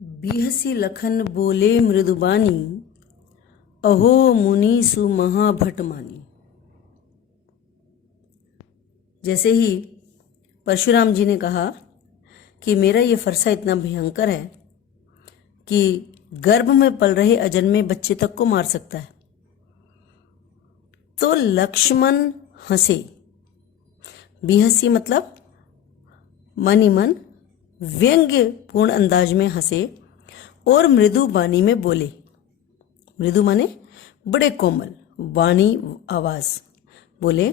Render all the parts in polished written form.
बिहसी लखन बोले मृदुबानी, अहो मुनि सुमहाभट मानी। जैसे ही परशुराम जी ने कहा कि मेरा ये फरसा इतना भयंकर है कि गर्भ में पल रहे अजन्मे बच्चे तक को मार सकता है, तो लक्ष्मण हंसे। बिहसी मतलब मन ही मन व्यंग्य पूर्ण अंदाज में हंसे और मृदु वाणी में बोले। मृदु माने बड़े कोमल, वाणी आवाज। बोले,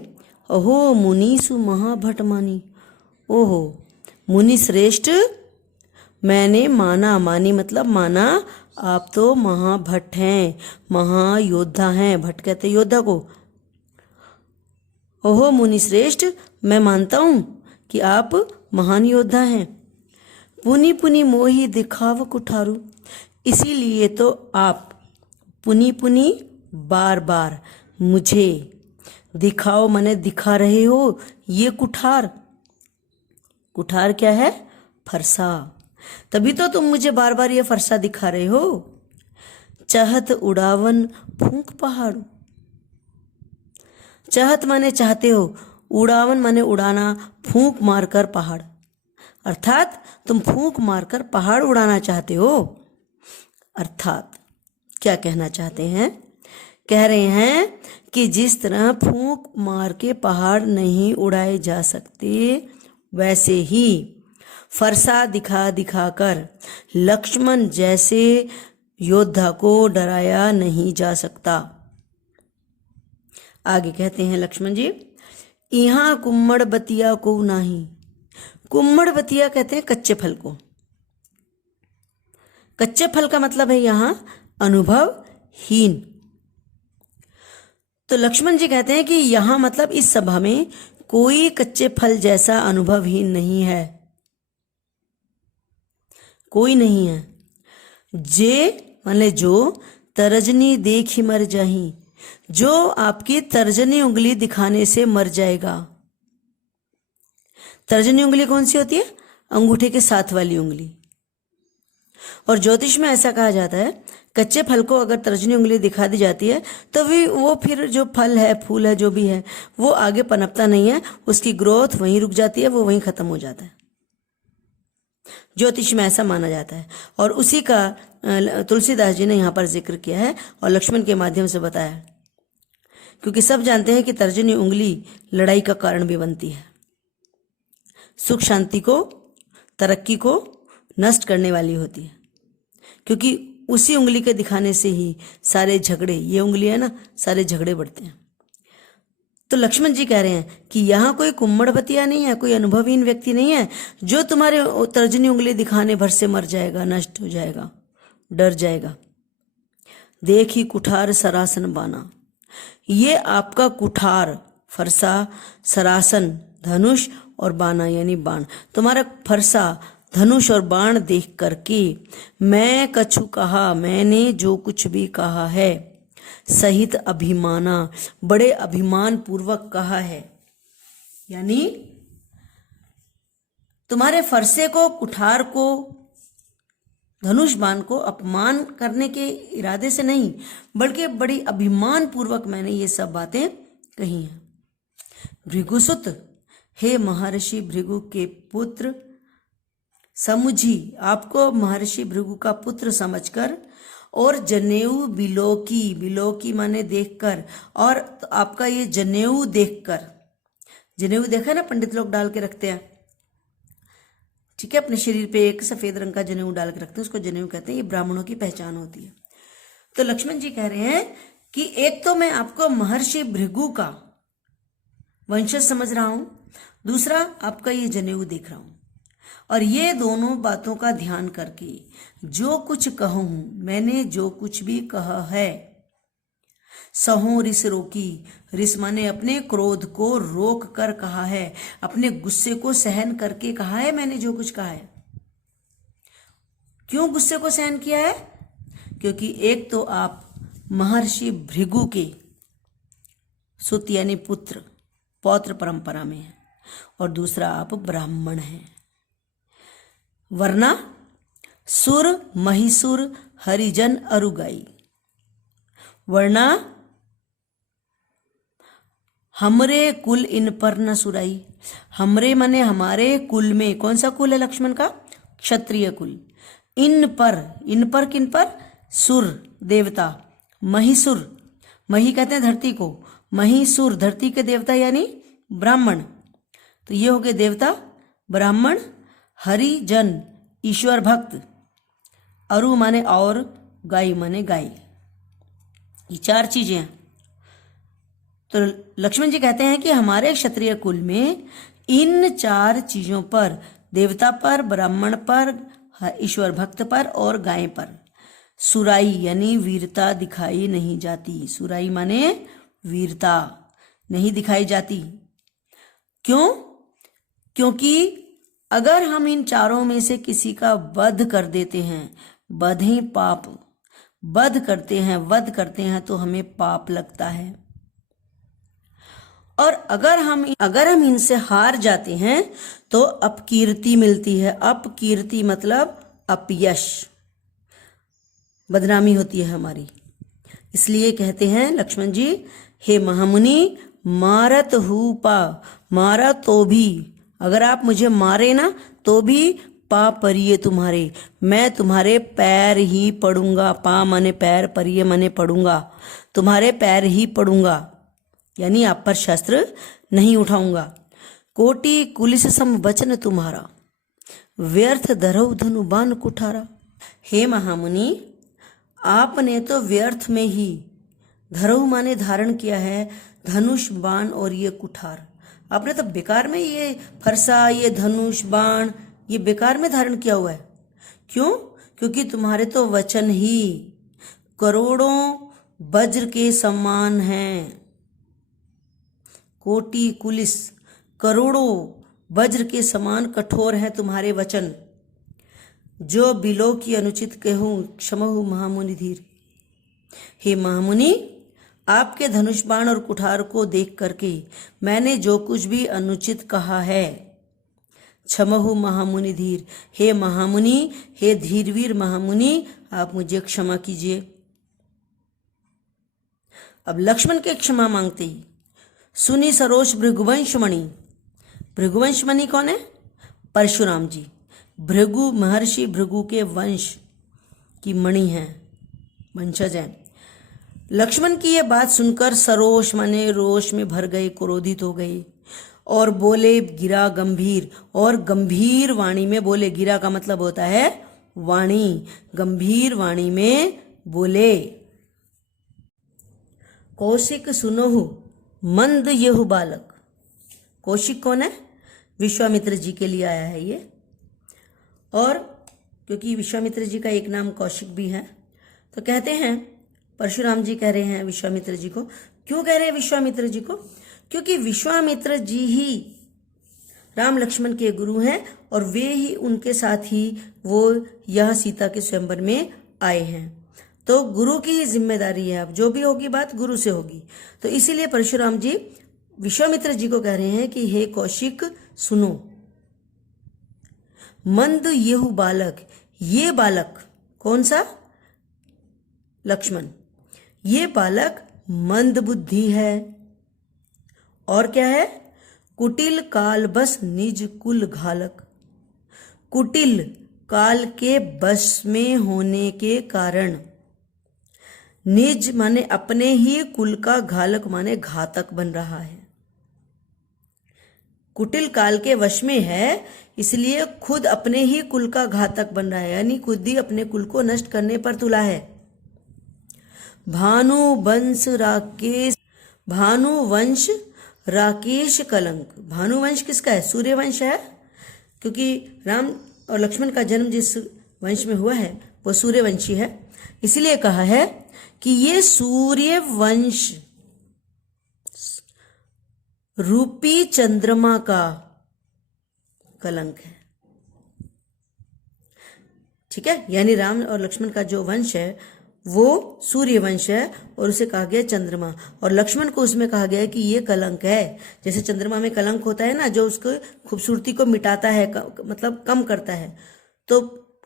अहो मुनीसु महाभट मानी। ओहो मुनि श्रेष्ठ, मैंने माना। मानी मतलब माना, आप तो महाभट हैं, महायोद्धा हैं। भट्ट कहते योद्धा को। ओहो मुनि श्रेष्ठ, मैं मानता हूं कि आप महान योद्धा हैं। पुनि पुनि मोहि दिखाव कुठारू, इसीलिए तो आप पुनि पुनि बार बार मुझे दिखाओ माने दिखा रहे हो ये कुठार। कुठार क्या है? फरसा। तभी तो तुम मुझे बार बार ये फरसा दिखा रहे हो। चाहत उड़ावन फूंक पहाड़ू। चाहत माने चाहते हो, उड़ावन माने उड़ाना, फूंक मारकर पहाड़, अर्थात तुम फूंक मारकर पहाड़ उड़ाना चाहते हो। अर्थात क्या कहना चाहते हैं? कह रहे हैं कि जिस तरह फूंक मार के पहाड़ नहीं उड़ाए जा सकते, वैसे ही फरसा दिखा दिखाकर लक्ष्मण जैसे योद्धा को डराया नहीं जा सकता। आगे कहते हैं लक्ष्मण जी, यहाँ कुम्मड़ बतिया को नाही। कुम्मड़ बतिया कहते हैं कच्चे फल को। कच्चे फल का मतलब है यहां अनुभवहीन। तो लक्ष्मण जी कहते हैं कि यहां मतलब इस सभा में कोई कच्चे फल जैसा अनुभवहीन नहीं है, कोई नहीं है। जे माने जो, तर्जनी देख ही मर जाही, जो आपकी तर्जनी उंगली दिखाने से मर जाएगा। तर्जनी उंगली कौन सी होती है? अंगूठे के साथ वाली उंगली। और ज्योतिष में ऐसा कहा जाता है, कच्चे फल को अगर तर्जनी उंगली दिखा दी जाती है तो वो फिर जो फल है, फूल है, जो भी है, वो आगे पनपता नहीं है, उसकी ग्रोथ वहीं रुक जाती है, वो वहीं खत्म हो जाता है। ज्योतिष में ऐसा माना जाता है और उसी का तुलसीदास जी ने यहाँ पर जिक्र किया है और लक्ष्मण के माध्यम से बताया, क्योंकि सब जानते हैं कि तर्जनी उंगली लड़ाई का कारण भी बनती है, सुख शांति को, तरक्की को नष्ट करने वाली होती है, क्योंकि उसी उंगली के दिखाने से ही सारे झगड़े, ये उंगली है ना, सारे झगड़े बढ़ते हैं। तो लक्ष्मण जी कह रहे हैं कि यहाँ कोई कुम्मड़बतिया नहीं है, कोई अनुभवहीन व्यक्ति नहीं है जो तुम्हारे तर्जनी उंगली दिखाने भर से मर जाएगा, नष्ट हो जाएगा, डर जाएगा। देख ही कुठार सरासन बाना, ये आपका कुठार, फरसा, सरासन धनुष और बाना यानी बाण, तुम्हारा फरसा, धनुष और बाण देख करके मैं कछु कहा, मैंने जो कुछ भी कहा है, सहित अभिमाना, बड़े अभिमान पूर्वक कहा है। यानी तुम्हारे फरसे को, कुठार को, धनुष बाण को अपमान करने के इरादे से नहीं, बल्कि बड़ी अभिमान पूर्वक मैंने ये सब बातें कही हैं। भृगुसुत, हे महर्षि भृगु के पुत्र, समुझी, आपको महर्षि भृगु का पुत्र समझकर, और जनेऊ बिलोकी, बिलोकी माने देखकर, और आपका ये जनेऊ देखकर, जनेऊ देखा ना पंडित लोग डाल के रखते हैं, ठीक है, अपने शरीर पे एक सफेद रंग का जनेऊ डाल के रखते हैं, उसको जनेऊ कहते हैं, ये ब्राह्मणों की पहचान होती है। तो लक्ष्मण जी कह रहे हैं कि एक तो मैं आपको महर्षि भृगु का वंशज समझ रहा हूं, दूसरा आपका ये जनेऊ देख रहा हूं, और ये दोनों बातों का ध्यान करके जो कुछ कहूं, मैंने जो कुछ भी कहा है, सहो रिस रोकी, रिस माने अपने क्रोध को रोक कर कहा है, अपने गुस्से को सहन करके कहा है मैंने जो कुछ कहा है। क्यों गुस्से को सहन किया है? क्योंकि एक तो आप महर्षि भृगु के सुत यानी पुत्र, पौत्र परंपरा में है, और दूसरा आप ब्राह्मण हैं, वरना सुर महिसुर हरिजन अरुगाई। वरना हमरे कुल इन पर न सुराई। हमरे माने हमारे कुल में, कौन सा कुल है लक्ष्मण का? क्षत्रिय कुल। इन पर किन पर? सुर देवता, महिसुर, मही कहते हैं धरती को, महिसुर धरती के देवता यानी ब्राह्मण, तो ये हो गए देवता ब्राह्मण, हरिजन ईश्वर भक्त, अरु माने और, गाय माने गाय। ये चार चीजें हैं। तो लक्ष्मण जी कहते हैं कि हमारे क्षत्रिय कुल में इन चार चीजों पर, देवता पर, ब्राह्मण पर, ईश्वर भक्त पर और गाय पर सुराई यानी वीरता दिखाई नहीं जाती। सुराई माने वीरता नहीं दिखाई जाती। क्यों? क्योंकि अगर हम इन चारों में से किसी का वध कर देते हैं, वध ही पाप, वध करते हैं तो हमें पाप लगता है। और अगर हम इनसे हार जाते हैं तो अपकीर्ति मिलती है। अपकीर्ति मतलब अपयश, बदनामी होती है हमारी। इसलिए कहते हैं लक्ष्मण जी, हे महामुनि, मारत हूँ पा, मारा तो भी, अगर आप मुझे मारे ना तो भी पा परिये तुम्हारे, मैं तुम्हारे पैर ही पड़ूंगा। पा माने पैर, परिये माने पड़ूंगा, तुम्हारे पैर ही पड़ूंगा, यानी आप पर शस्त्र नहीं उठाऊंगा। कोटि कुलिस सम वचन तुम्हारा, व्यर्थ धरऊ धनु बाण कुठारा। हे महामुनि, आपने तो व्यर्थ में ही, धरऊ माने धारण किया है, धनुष बाण और ये कुठार, आपने तो बेकार में ये फरसा, ये धनुष बाण, ये बेकार में धारण किया हुआ है। क्यों? क्योंकि तुम्हारे तो वचन ही करोड़ों वज्र के समान हैं। कोटि कुलिस, करोड़ों वज्र के समान कठोर हैं तुम्हारे वचन। जो बिलो की अनुचित कहूँ, क्षमहु महामुनि धीर। हे महामुनि, आपके धनुष बाण और कुठार को देख करके मैंने जो कुछ भी अनुचित कहा है, क्षमहु महामुनि धीर, हे महामुनि, हे धीरवीर महामुनि, आप मुझे क्षमा कीजिए। अब लक्ष्मण के क्षमा मांगते ही सुनी सरोष भृगुवंशमणि। भृगुवंशमणि कौन है? परशुराम जी, भृगु महर्षि भृगु के वंश की मणि है, वंशज है। लक्ष्मण की यह बात सुनकर सरोष माने रोष में भर गए, क्रोधित हो गए और बोले गिरा गंभीर, और गंभीर वाणी में बोले। गिरा का मतलब होता है वाणी, गंभीर वाणी में बोले। कौशिक सुनोहु मंद येहु बालक। कौशिक कौन है? विश्वामित्र जी के लिए आया है ये, और क्योंकि विश्वामित्र जी का एक नाम कौशिक भी है, तो कहते हैं, परशुराम जी कह रहे हैं विश्वामित्र जी को। क्यों कह रहे हैं विश्वामित्र जी को? क्योंकि विश्वामित्र जी ही राम लक्ष्मण के गुरु हैं और वे ही उनके साथ ही वो यह सीता के स्वयंवर में आए हैं। तो गुरु की ही जिम्मेदारी है, अब जो भी होगी बात गुरु से होगी। तो इसीलिए परशुराम जी विश्वामित्र जी को कह रहे हैं कि हे कौशिक सुनो, मंद येहु बालक, ये बालक कौन सा? लक्ष्मण, ये बालक मंद बुद्धि है। और क्या है? कुटिल काल बस निज कुल घालक। कुटिल काल के बस में होने के कारण, निज माने अपने ही कुल का, घालक माने घातक बन रहा है। कुटिल काल के वश में है, इसलिए खुद अपने ही कुल का घातक बन रहा है, यानी खुद ही अपने कुल को नष्ट करने पर तुला है। भानुवंश राकेश, भानुवंश राकेश कलंक। भानुवंश किसका है? सूर्यवंश है, क्योंकि राम और लक्ष्मण का जन्म जिस वंश में हुआ है वो सूर्यवंशी है। इसलिए कहा है कि ये सूर्यवंश रूपी चंद्रमा का कलंक है। ठीक है, यानी राम और लक्ष्मण का जो वंश है वो सूर्यवंश है, और उसे कहा गया चंद्रमा, और लक्ष्मण को उसमें कहा गया कि ये कलंक है। जैसे चंद्रमा में कलंक होता है ना, जो उसको खूबसूरती को मिटाता है, मतलब कम करता है, तो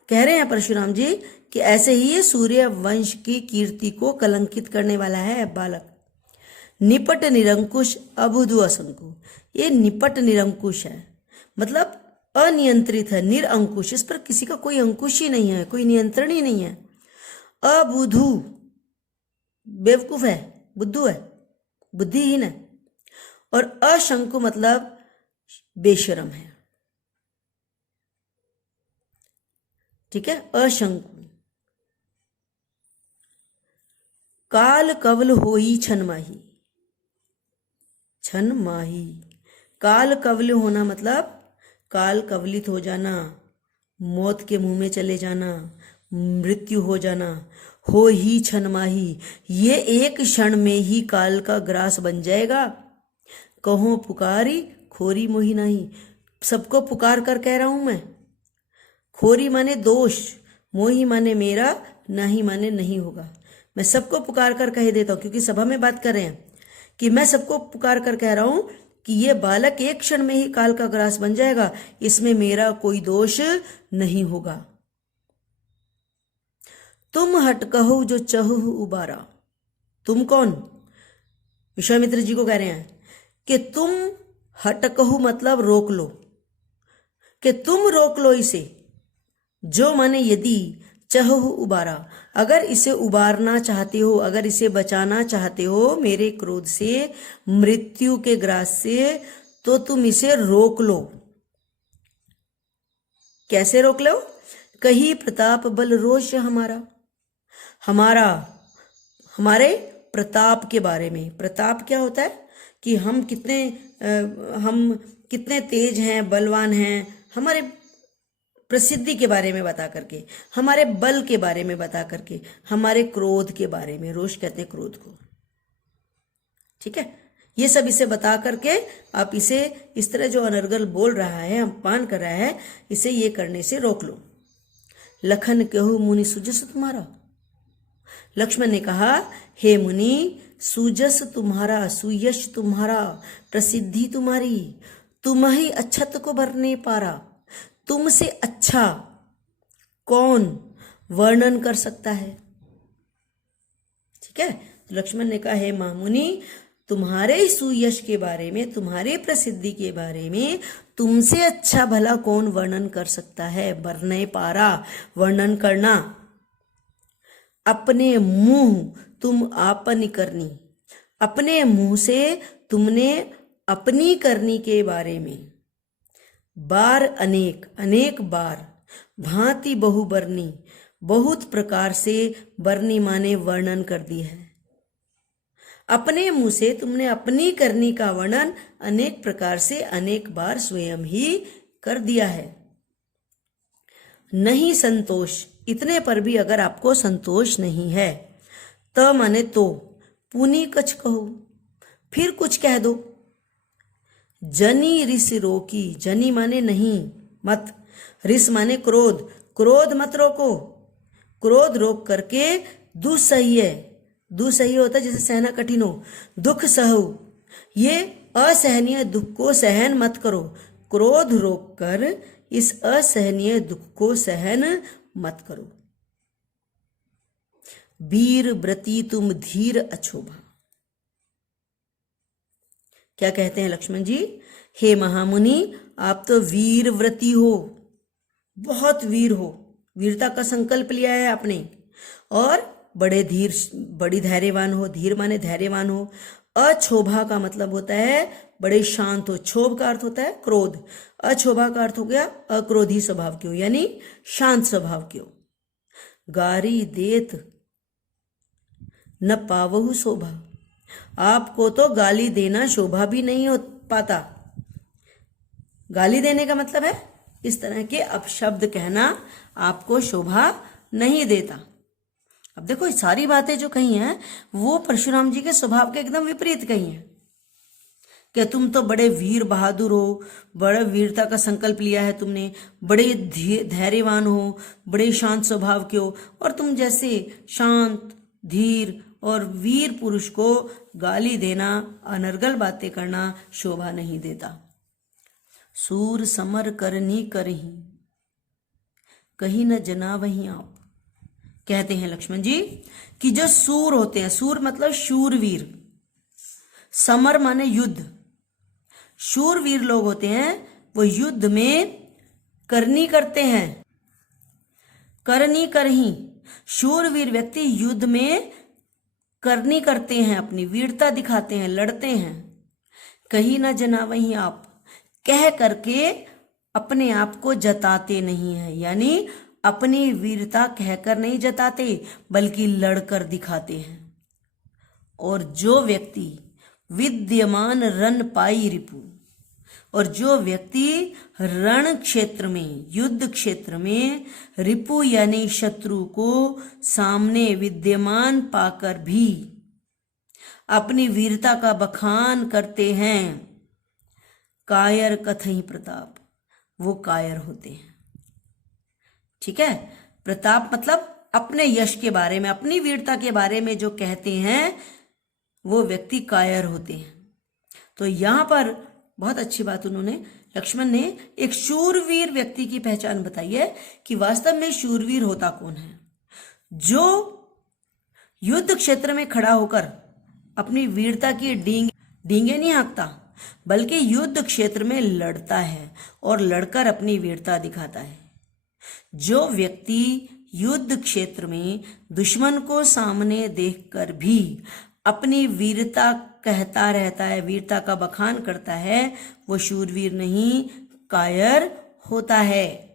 कह रहे हैं परशुराम जी कि ऐसे ही ये सूर्य वंश की कीर्ति को कलंकित करने वाला है बालक। निपट निरंकुश अबुधु असंकु, ये निपट निरंकुश है, मतलब अनियंत्रित है, निरंकुश, इस पर किसी का कोई अंकुश ही नहीं है, कोई नियंत्रण ही नहीं है। अबुधु, बेवकूफ है, बुद्धू है, बुद्धिहीन है। और अशंकु मतलब बेशरम है। ठीक है, अशंकु। काल कवल होई छन माही, छन माही, काल कवल होना मतलब काल कवलित हो जाना, मौत के मुंह में चले जाना, मृत्यु हो जाना। हो ही छन माही, ये एक क्षण में ही काल का ग्रास बन जाएगा। कहो पुकारी खोरी मोही नहीं, सबको पुकार कर कह रहा हूं मैं। खोरी माने दोष, मोही माने मेरा, नहीं माने नहीं होगा। मैं सबको पुकार कर कह देता हूं, क्योंकि सभा में बात कर रहे हैं कि मैं सबको पुकार कर कह रहा हूं कि ये बालक एक क्षण में ही काल का ग्रास बन जाएगा, इसमें मेरा कोई दोष नहीं होगा। तुम हट कहो जो चहु उबारा, तुम कौन? विश्वामित्र जी को कह रहे हैं कि तुम हट कहो मतलब रोक लो, कि तुम रोक लो इसे। जो माने यदि, चहु उबारा, अगर इसे उबारना चाहते हो, अगर इसे बचाना चाहते हो मेरे क्रोध से, मृत्यु के ग्रास से, तो तुम इसे रोक लो। कैसे रोक लो? कही प्रताप बल रोष हमारा, हमारे प्रताप के बारे में। प्रताप क्या होता है कि हम कितने तेज हैं, बलवान हैं, हमारे प्रसिद्धि के बारे में बता करके, हमारे बल के बारे में बता करके, हमारे क्रोध के बारे में, रोष कहते हैं क्रोध को। ठीक है, ये सब इसे बता करके आप इसे इस तरह जो अनर्गल बोल रहा है, अपमान कर रहा है, इसे ये करने से रोक लो। लखन कहु मुनि सुजस तुम्हारा, लक्ष्मण ने कहा हे मुनि, सुजस तुम्हारा, सुयश तुम्हारा, प्रसिद्धि तुम्हारी, तुम ही अच्छत को भरने पारा, तुमसे अच्छा कौन वर्णन कर सकता है। ठीक है, तो लक्ष्मण ने कहा हे महामुनि, तुम्हारे सुयश के बारे में, तुम्हारे प्रसिद्धि के बारे में तुमसे अच्छा भला कौन वर्णन कर सकता है। वर्णय पारा, वर्णन करना। अपने मुंह तुम आपन करनी, अपने मुंह से तुमने अपनी करनी के बारे में, बार अनेक, अनेक बार, भांति बहु बरनी, बहुत प्रकार से, बरनी माने वर्णन कर दी है। अपने मुंह से तुमने अपनी करनी का वर्णन अनेक प्रकार से, अनेक बार स्वयं ही कर दिया है। नहीं संतोष, इतने पर भी अगर आपको संतोष नहीं है, त माने तो, पुनि कछ कहो, फिर कुछ कह दो। जनी रिस रोकी, जनी माने नहीं, मत, रिस माने क्रोध, क्रोध मत रोको, क्रोध रोक करके दुसह्य, दुसह्य होता है जैसे सहना कठिन हो, दुख सहो, ये असहनीय दुख को सहन मत करो। क्रोध रोक कर इस असहनीय दुख को सहन मत करो। वीर व्रती तुम धीर अछोभा, क्या कहते हैं लक्ष्मण जी? हे महामुनि, आप तो वीर व्रती हो, बहुत वीर हो, वीरता का संकल्प लिया है आपने, और बड़े धीर, बड़ी धैर्यवान हो। धीर माने धैर्यवान हो। अक्षोभा का मतलब होता है बड़े शांत हो। क्षोभ का अर्थ होता है क्रोध, अक्षोभा का अर्थ हो गया अक्रोधी स्वभाव के हो, यानी शांत स्वभाव के हो। गारी देत न पावहु शोभा, आपको तो गाली देना शोभा भी नहीं हो पाता। गाली देने का मतलब है इस तरह के अपशब्द कहना आपको शोभा नहीं देता। अब देखो सारी बातें जो कही हैं वो परशुराम जी के स्वभाव के एकदम विपरीत कही हैं कि तुम तो बड़े वीर बहादुर हो, बड़े वीरता का संकल्प लिया है तुमने, बड़े धैर्यवान हो, बड़े शांत स्वभाव के हो, और तुम जैसे शांत, धीर और वीर पुरुष को गाली देना, अनर्गल बातें करना शोभा नहीं देता। सूर समर करनी करही, कहीं न जना वहीं आप। कहते हैं लक्ष्मण जी कि जो सूर होते हैं, सूर मतलब शूरवीर, समर माने युद्ध, शूरवीर लोग होते हैं वो युद्ध में करनी करते हैं, करनी करही। शूरवीर व्यक्ति युद्ध में करनी करते हैं, अपनी वीरता दिखाते हैं, लड़ते हैं। कहीं ना जना वहीं आप, कह करके अपने आप को जताते नहीं है, यानी अपनी वीरता कहकर नहीं जताते बल्कि लड़कर दिखाते हैं। और जो व्यक्ति विद्यमान रण पाई रिपु, और जो व्यक्ति रण क्षेत्र में, युद्ध क्षेत्र में रिपु यानी शत्रु को सामने विद्यमान पाकर भी अपनी वीरता का बखान करते हैं, कायर कथई प्रताप, वो कायर होते हैं। ठीक है, प्रताप मतलब अपने यश के बारे में, अपनी वीरता के बारे में जो कहते हैं वो व्यक्ति कायर होते हैं। तो यहां पर बहुत अच्छी बात उन्होंने, लक्ष्मण ने एक शूरवीर व्यक्ति की पहचान बताई है कि वास्तव में शूरवीर होता कौन है। जो युद्ध क्षेत्र में खड़ा होकर अपनी वीरता की डींगे नहीं हाँकता बल्कि युद्ध क्षेत्र में लड़ता है और लड़कर अपनी वीरता दिखाता है। जो व्यक्ति युद्ध क्षेत्र में दुश्मन को सामने देखकर भी अपनी वीरता कहता रहता है, वीरता का बखान करता है, वो शूरवीर नहीं कायर होता है।